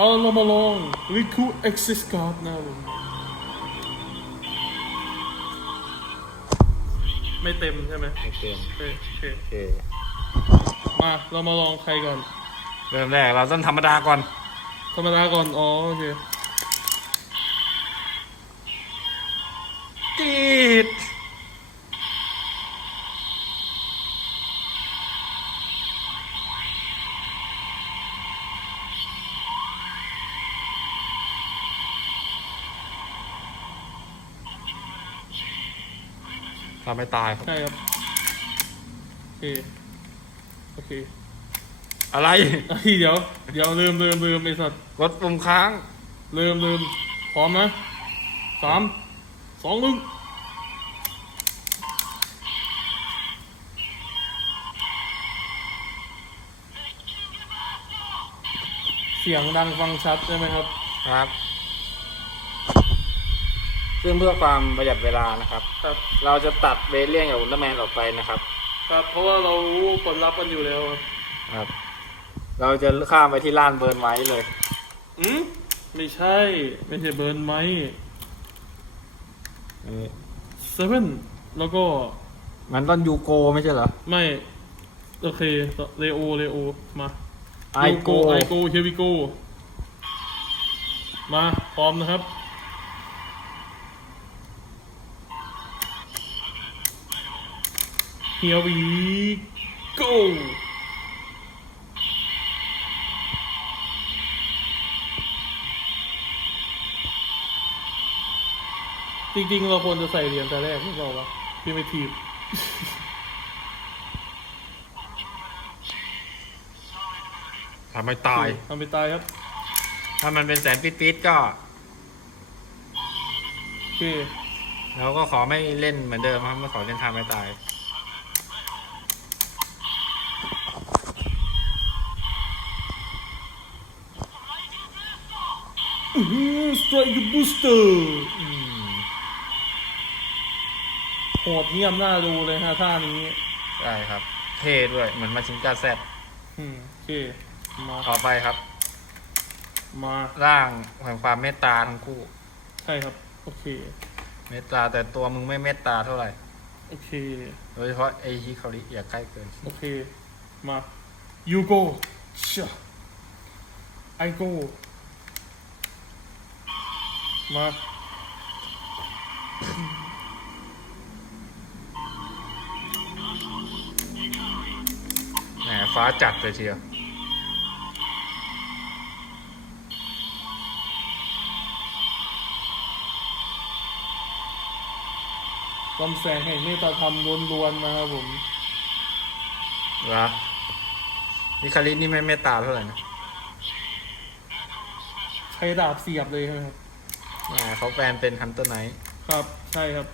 เอาเรามาลอง Recruit Access Card นะครับผมไม่เต็มใช่ไหมโอเคโอเคโอเคโอเคมาเรามาลองใครก่อน เริ่มแรกเราต้องธรรมดาก่อน ธรรมดาก่อน อ๋อโอเคจีด ทำไม่ตายครับ ใช่ครับ โอเค โอเคอะไรเอ้ยเดี๋ยว เดี๋ยวลืมลืมลืมไอ้สัตว์กดปุ่มค้าง ลืมลืมพร้อมนะสามสองหนึ่งเสียงดังฟังชัดใช่ไหมครับ ครับ ซึ่งเพื่อความประหยัดเวลานะครับ ครับเราจะตัดเบเลียนกับอุลตร้าแมนออกไปนะครับครับ เพราะว่าเรารู้ผลลัพธ์กันอยู่แล้วครับครับ เราจะข้ามไปที่ล้านเบิร์นไว้เลยอืมไม่ใช่ไม่ใช่เบิร์นไหมนี่เซเว่นแล้วก็มันต้องยูโกไม่ใช่เหรอ ไม่ โอเคเลโอเลโอมาไอโกไอโกเฮวิโกมา พร้อมนะครับ Here we go จริงๆ เราควรจะใส่เหรียญแต่แรกไม่บอกว่าพี่ไม่ทีบทำให้ตาย ทำไปตายครับ ถ้ามันเป็นแสนปิดๆก็ โอเค เราก็ขอไม่เล่นเหมือนเดิมครับไม่ขอเล่นทำให้ตาย สไตรค์บูสเตอร์อืมโหดเงียบน่าดูเลยฮะท่านี้ ใช่ครับ เท่ด้วยเหมือนมาชิงกาแซดอืมโอเคมาต่อไปครับ มาร่างแห่งความเมตตาทั้งคู่ ใช่ครับ โอเค เมตตาแต่ตัวมึงไม่เมตตาเท่าไหร่ โอเค โดยเฉพาะไอฮิคาริอย่าใกล้เกิน โอเค มา you go ชะ I go มาแหมฟ้าจัดเลยทีเดียวลำแสงแห่งเมตตาธรรมล้วนๆนะครับผมเหรอฮิคารินี่ไม่เมตตาเท่าไหร่นะใช้ดาบเสียบเลยใช่ไหมครับ แหมเขาแปลนเป็นฮันเตอร์ไนท์ครับ ใช่ครับ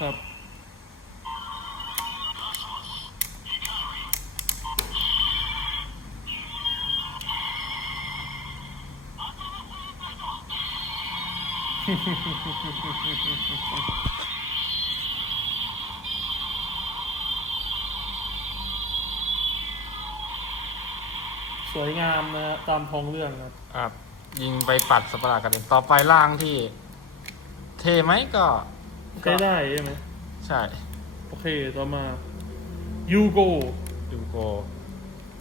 ครับส วยงามนะฮะตามท้องเรื่องครับครับยิงไปปัดสตว์ปาร์กันเองต่อไปล่างที่ เทไหมก็ใช้ได้ใช่ไหมใช่โอเคต่อมายูโกยูโก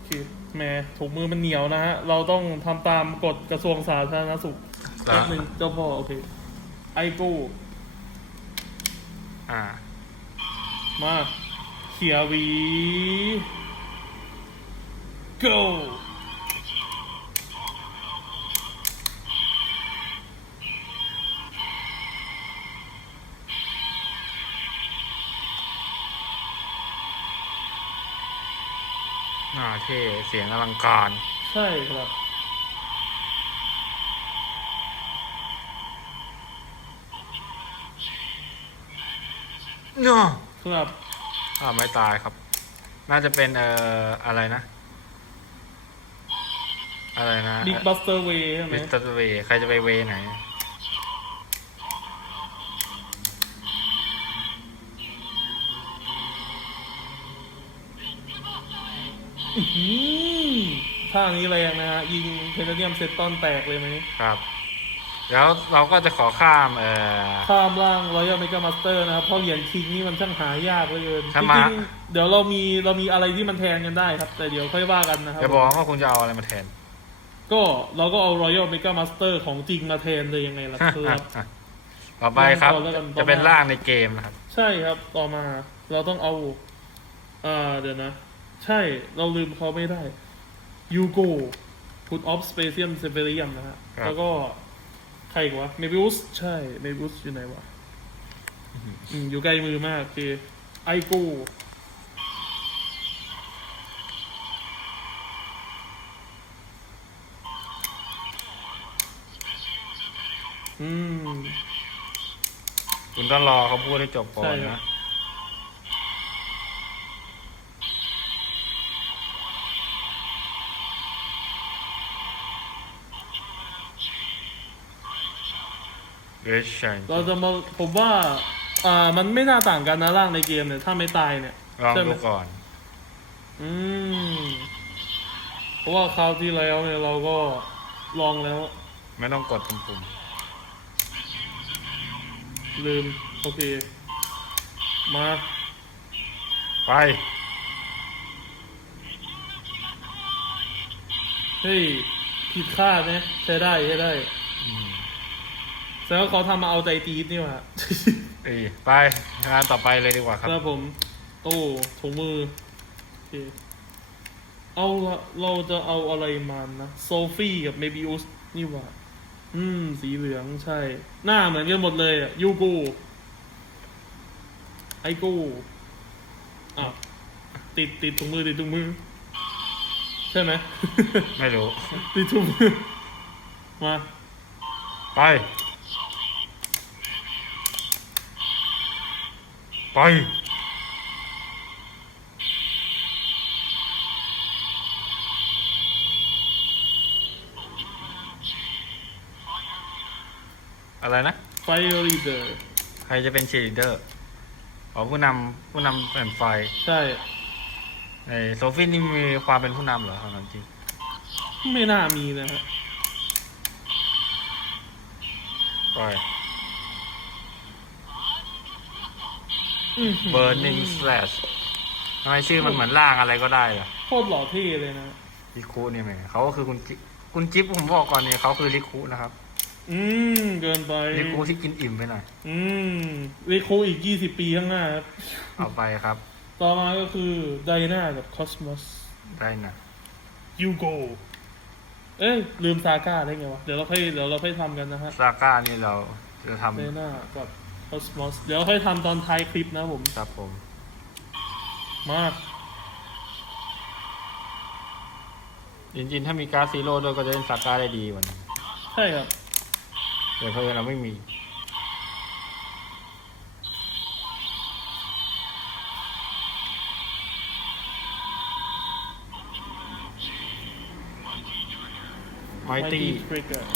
คือแหม่ถุงมือมันเหนียวนะฮะ เราต้องทำตามกฎกระทรวงสาธารณสุขแป๊บหนึ่งเจ้าพ่อโอเค ไอโกอ่า มาเขียวี go เท่เสียงอลังการ ใช่ครับ เนาะครับอ่าไม่ตายครับ น่าจะเป็นเอ่ออะไรนะ อะไรนะบิ๊กบัสเตอร์เวย์ใช่ไหมมิสเตอร์เวย์ใครจะไปเวย์ไหน ท่านี้แรงนะฮะ ยิงเพนเนียมเซตตอนแตกเลยไหมครับ แล้วเราก็จะขอข้ามเอ่อ ข้ามร่างรอยัลเมกามาสเตอร์นะครับเพราะเหรียญคิงนี่มันช่างหายากเหลือเกินใช่จไหมริงๆเดี๋ยวเรามีเรามีอะไรที่มันแทนกันได้ครับ แต่เดี๋ยวค่อยว่ากันนะครับ จะบอกว่าคุณจะเอาอะไรมาแทน ก็เราก็เอารอยัลเมกามาสเตอร์ของจริงมาแทนเลยยังไงล่ะครับ ต่อไปครับเอาแล้วกัน จะเป็นร่างในเกมนะครับ ใช่ครับต่อมาเราต้องเอา อ่าเดี๋ยวนะ ใช่เราลืมเขาไม่ได้ยูโกพุทออฟสเปเซียมเซเวเรียมนะฮะ ครับ แล้วก็ ใครอีกวะเมบิอุสใช่เมบิอุสอยู่ไหนวะอืมอยู่ใกล้มือมากโอเคไอโกอืม คุณต้องรอเขาพูดให้จบก่อใช่นครันะ บเรชชันเราจะมาผมว่าอ่ามันไม่น่าต่างกันนะร่างในเกมเนี่ย ถ้าไม่ตายเนี่ยลองใช่ไหมดูก่อน อืมเพราะว่าคราวที่แล้วเนี่ยเราก็ลองแล้ว ไม่ต้องกดปุ่มลืม โอเค มาๆไป เฮ้ย ผิดคาดนะใช้ได้ใช้ได้อืม แสดงว่าเขาทำมาเอาใจตีดนี่หว่า เอ้ยไปงานต่อไปเลยดีกว่าครับ ครับผมโอ้ถุงมือโอเคเอาละเราจะเอาอะไรมานะโซฟี่กับเมบิอุสนี่หว่า อืม สีเหลืองใช่ หน้าเหมือนกันหมดเลยอะยูกูไอกูอะติดติดถุงมือติดถุงมือ ใช่ไหม ไม่รู้ ติดถุงมือ มา ไป ไป อะไรนะ ไฟรีเดอร์ ใครจะเป็นเชียร์ลีดเดอร์อ๋อผู้นำผู้นำแผ่นไฟใช่ ไอ้โซฟี่นี่มีความเป็นผู้นำเหรอครับจริงไม่น่ามีนะฮะ ไป อื้อหือ Burning Slash ทำไมชื่อมันเหมือนล่างอะไรก็ได้เหรอโคตรหล่อเท่เลยนะ ลิคุนี่แหมเขาก็คือคุณจิ๊บคุณจิ๊บผมบอกก่อนเนี่ยเขาคือลิคุนะครับอืม เกินไป ลิคุที่กินอิ่มไปหน่อยอืมเรโคอีก20ปีข้างหน้าครับ เอาไปครับ ต่อมาก็คือไดนากับคอสมอสได้นะยูโกเอ้ย ลืมซาก้าได้ไงวะ เดี๋ยวเราค่อยเดี๋ยวเราค่อยทำกันนะฮะซาก้านี่เราจะทไดนากับ คอสมอสเดี๋ยวค่อยทำตอนท้ายคลิปนะผมำครับผม มาจริงๆ ถ้ามีการ์ดซีโร่ด้วยก็จะเล่นซาก้าได้ดีกว่านี้ใช่ครับ แต่เพื่อนเราไม่มี ไมตี้ทริกเกอร์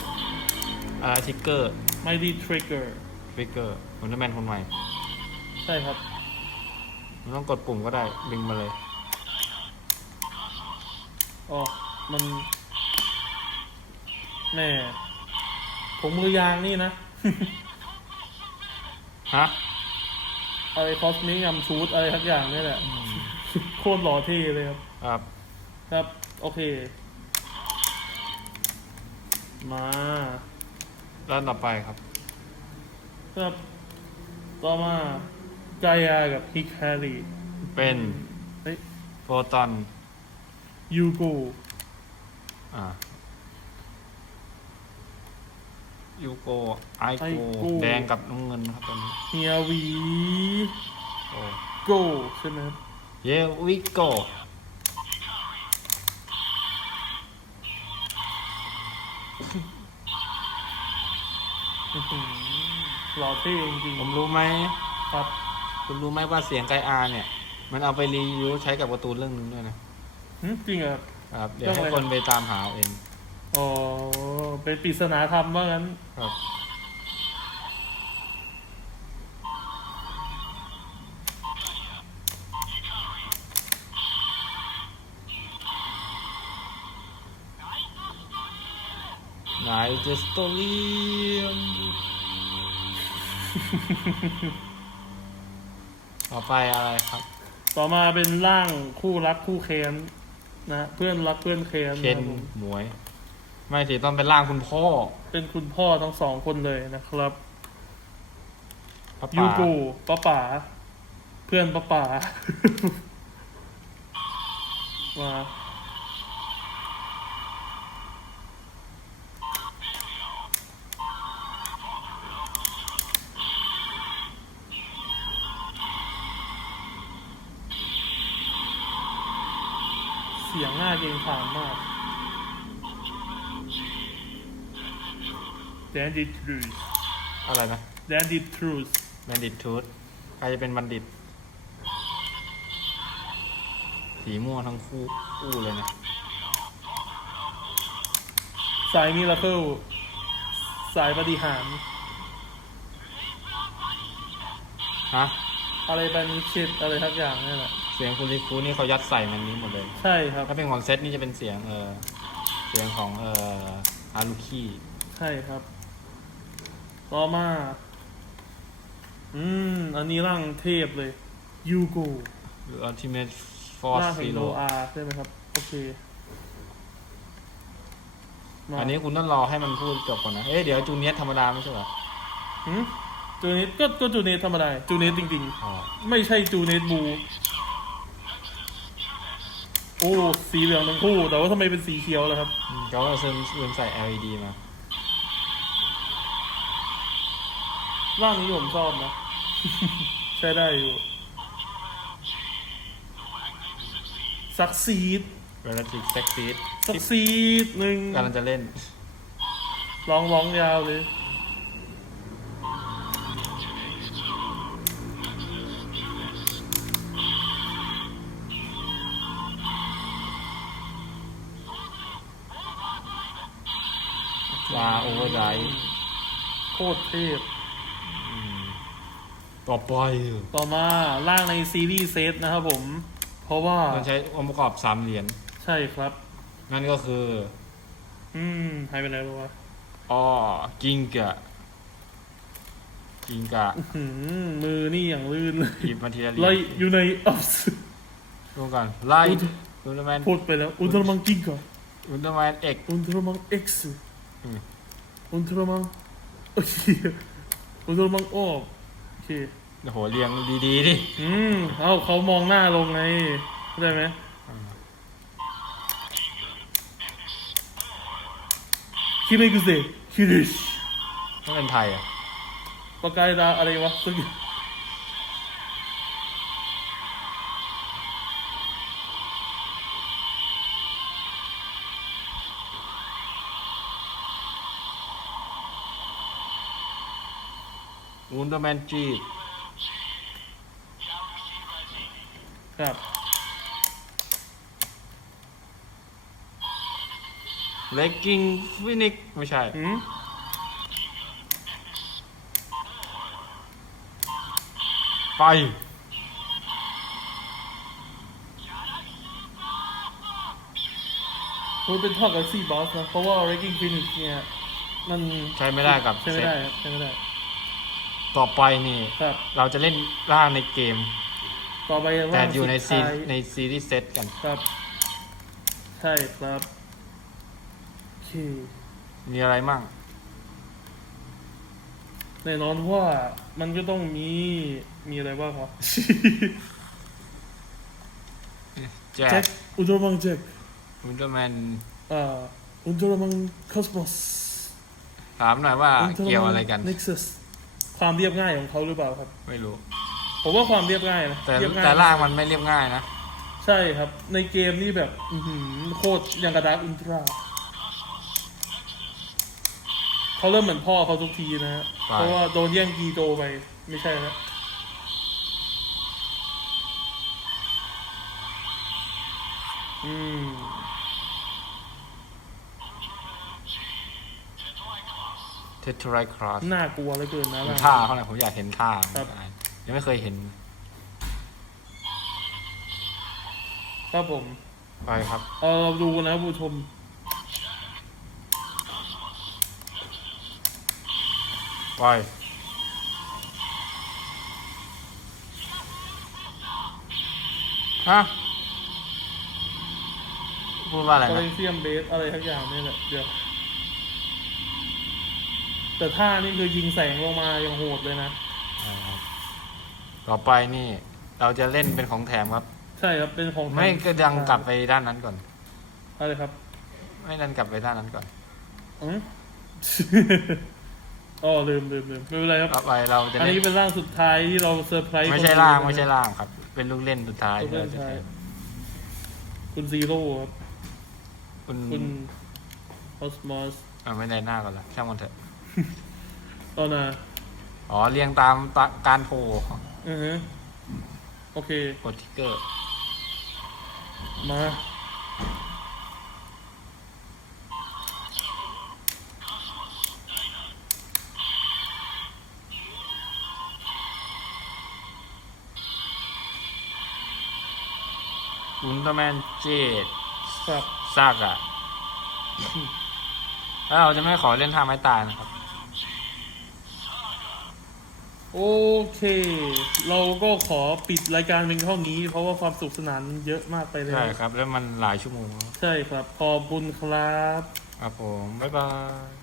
อาทิกเกอร์ไม ตี้ทริกเกอร์ฟิกเกอร์ผลแมนคนใหม่ ใช่ครับไม่ต้องกดปุ่มก็ได้ ดึงมาเลย อ๋อ มันแม่ผมมือยางนี่นะ ฮะ อะไรคอสมิกัมชูดอะไรทักอย่างนี่แหละ โคตรหล่อเท่เลยครับ ครับ ครับ โอเค มา ด้านต่อไปครับ ครับต่อมาจายากับฮิกแฮร์รี่เป็นเฮ้ยโฟตอนยูโกอ่ายูโกไอไอโกโก แดงกับน้ำเงินครับตอนนี้เฮียวีโอ้โกใช่ไหมครับเยวิโกอื้อหือ หล่อเท่จริงผมรู้ไหมครับ คุณรู้ไหมว่าเสียงไกอาเนี่ย มันเอาไปรีวิวใช้กับการ์ตูนเรื่องนึงด้วยนะหึจริงเหรอครับ ครับเดี๋ยวให้คนไปตามหาเอาเองอ๋อ เป็นปริศนาธรรมว่างั้น ครับไนจะสตอรี่ ต่อไปอะไรครับ ต่อมาเป็นร่างคู่รักคู่แค้นนะเพื่อนรักเพื่อนแค้นเคนนะครับผมหมวย ไม่สิต้องเป็นร่างคุณพ่อเป็นคุณพ่อทั้งสองคนเลยนะครับป้ายูป๋ากูป้าป๋าเพื่อนป้าป๋า มา สียงหน้าเกรงขามมาก Dandy Truth อะไรนะ Dandy Truth บัณฑิตทูตใครจะเป็นบัณฑิต สีม่วงทั้งคู่คู่เลยนะสายมิราเคิลสายปฏิหารฮะ อะไรแบบนี้คิดอะไรทักอย่างนี่แหละเสียงคุณลิฟูนี่เขายัดใส่มันนี้หมดเลย ใช่ครับ ถ้าเป็นของเซตนี่จะเป็นเสียงเออเสียงของเอออารุคีใช่ครับ ต่อมา อืม อันนี้ร่างเทพเลยยูโกหรือ Ultimate Force ร่างแห่ง Zero โนอาใช่ไหมครับ โอเคมาอันนี้คุณต้องรอให้มันพูดจบก่อนนะ เอ๊ะเดี๋ยวจูเนียสธรรมดาไม่ใช่เหรอหืมจูเนตก็ก็จูเนตธรรมดาจูเนตจริง อ๋อ ๆ ไม่ใช่จูเนตบู โอ้สีเหลืองทั้งคู่ แต่ว่าทำไมเป็นสีเขียวล่ะครับ อืมเขาก็ลืมลืมใส่ LED มา ร่างนี้ผมชอบนะ ใช้ได้อยู่สักซีด Relative Sex Seed สักซีดหนึ่งกำลังจะเล่น ร้องร้องยาวเลย ตรเทพ ต่อไปต่อมาร่างในซีรีส์เซตนะครับผม เพราะว่ามันใช้องค์ประกอบสามเหรียญใช่ครับ นั่นก็คือ อืมหายไปไหนแล้ววะอ้อกิงกะ กิงกะหืมมือนี่อย่างลื่นเลยอีมาทีละไล่อยู่ในอัพสดูกันไล่อุลตอุลตร้าแมนพูดไปแล้วอุลตร้ามังกิงก่อนอุลตร้าแมนเอก อุลตร้ามังเอ็กซ์อืม อุลตร้ามัง โอเคอุลตร้ามังออกโอเค โอ้โหเรียงดีๆดิอืมเอาเขามองหน้าลงไงเข้าใจไหมคิเมกุเซคิริชต้องเป็นไทยอะ ปากกายดาอะไรวะสักอย่าง อุลตร้าแมนจีครับ เลกกิ้งฟินิกไม่ใช่อืมไป มันเป็นท่อกับซีบอสนะ เพราะว่า Wrecking Phoenix เนี่ย มันใช้ไม่ได้กับใช้ไม่เซตได้ครับใช้ไม่ได้ ต่อไปนี่ ครับ เราจะเล่นร่างในเกม ต่อไปแต่ร่างอยู่ในสุซีดท้ายในซีรีส์เซตกัน ครับ ใช่ครับโอเคมีอะไรมั่ง แน่นอนว่ามันก็ต้องมี มีอะไรบ้างวะ แจ็แจ็คคอุลตร้ามังแจ็คอุลตร้าแมนอ่าอุลตร้ามังคอสมอสถามหน่อยว่าอุลตร้าเกี่ยวมัอะไรกัน เน็กซัส ความเรียบง่ายของเขาหรือเปล่าครับ ไม่รู้ ผมว่าความเรียบง่ายนะแต่เรียบง่ายแต่ร่างมันไม่เรียบง่ายนะ ใช่ครับ ในเกมนี่แบบ อือหือโคตรยังกระดาษอุลตร้าเขาเริ่มเหมือนพ่อเขาทุกทีนะฮะไปเพราะว่าโดนแย่งกีโดไป ไม่ใช่นะอืม เททไรครอสน่ากลัวเหลือเกินนะร่างท่าเขาหน่อยผมอยากเห็นท่าครับยังไม่เคยเห็น ครับผม ไปครับ เออเราดูนะผู้ชมปล่อยฮะ พูดว่าอะไรคอนะ ลเซียมเบสอะไรทักอย่างนี่แหละ เดี๋ยว แต่ท่านี่คือยิงแสงลงมาอย่างโหดเลยนะอ่าครับต่อไปนี่เราจะเล่นเป็นของแถมครับ ใช่ครับเป็นของแถไม่ก็ดังกลับไปด้านนั้นก่อน อะไรครับไม่ดันกลับไปด้านนั้นก่อน อืม อ๋อลืมลืมลืมไม่เป็นไรครับ ต่อไปเราจะอันเล่นนี้เป็นร่างสุดท้ายที่เราเซอร์ไพรส์ไม่ใช่คนดูล่างนะไม่ใช่ล่างครับ เป็นลูกเล่นสุดท้ายลูกที่เล่เรานจะสุดท้ายเล่นคุณซีโร่ครับ คุณคุณคอสมอส เอาไม่ได้หน้าก่อนละช่างมันเถอะ ตอนน่ะอ๋อเรียงตามตะการโผล่อือฮึโอเค กดทิกเกอร์ มา อุลตร้าแมนเจดครับ ซากอะแล้วเราจะไม่ขอเล่นท่าไม้ตายนะครับ โอเค เราก็ขอปิดรายการเพียงเท่านี้ เพราะว่าความสุขสนานเยอะมากไปเลยใช่ครับ แล้วมันหลายชั่วโมงแล้วใช่ครับ ขอบคุณครับ ครับผม บ๊ายบาย